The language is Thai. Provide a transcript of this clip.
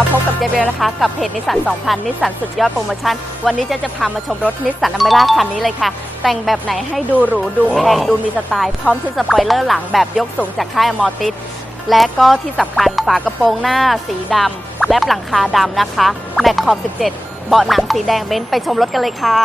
มาพบกับเจเบลนะคะ กับเพจนิสสัน2000 นิสสันสุดยอดโปรโมชั่น วันนี้จะจะพามาชมรถนิสสันอเมร่าคันนี้เลยค่ะ แต่งแบบไหนให้ดูหรู ดูแพง ดูมีสไตล์ พร้อมชุดสปอยเลอร์หลังแบบยกสูงจากค่ายอมอติสและก็ที่สำคัญฝากระโปรงหน้าสีดำและหลังคาดำนะคะ แม็กขอบ 17 เบาะหนังสีแดงเบนซ์ไปชมรถกันเลยค่ะ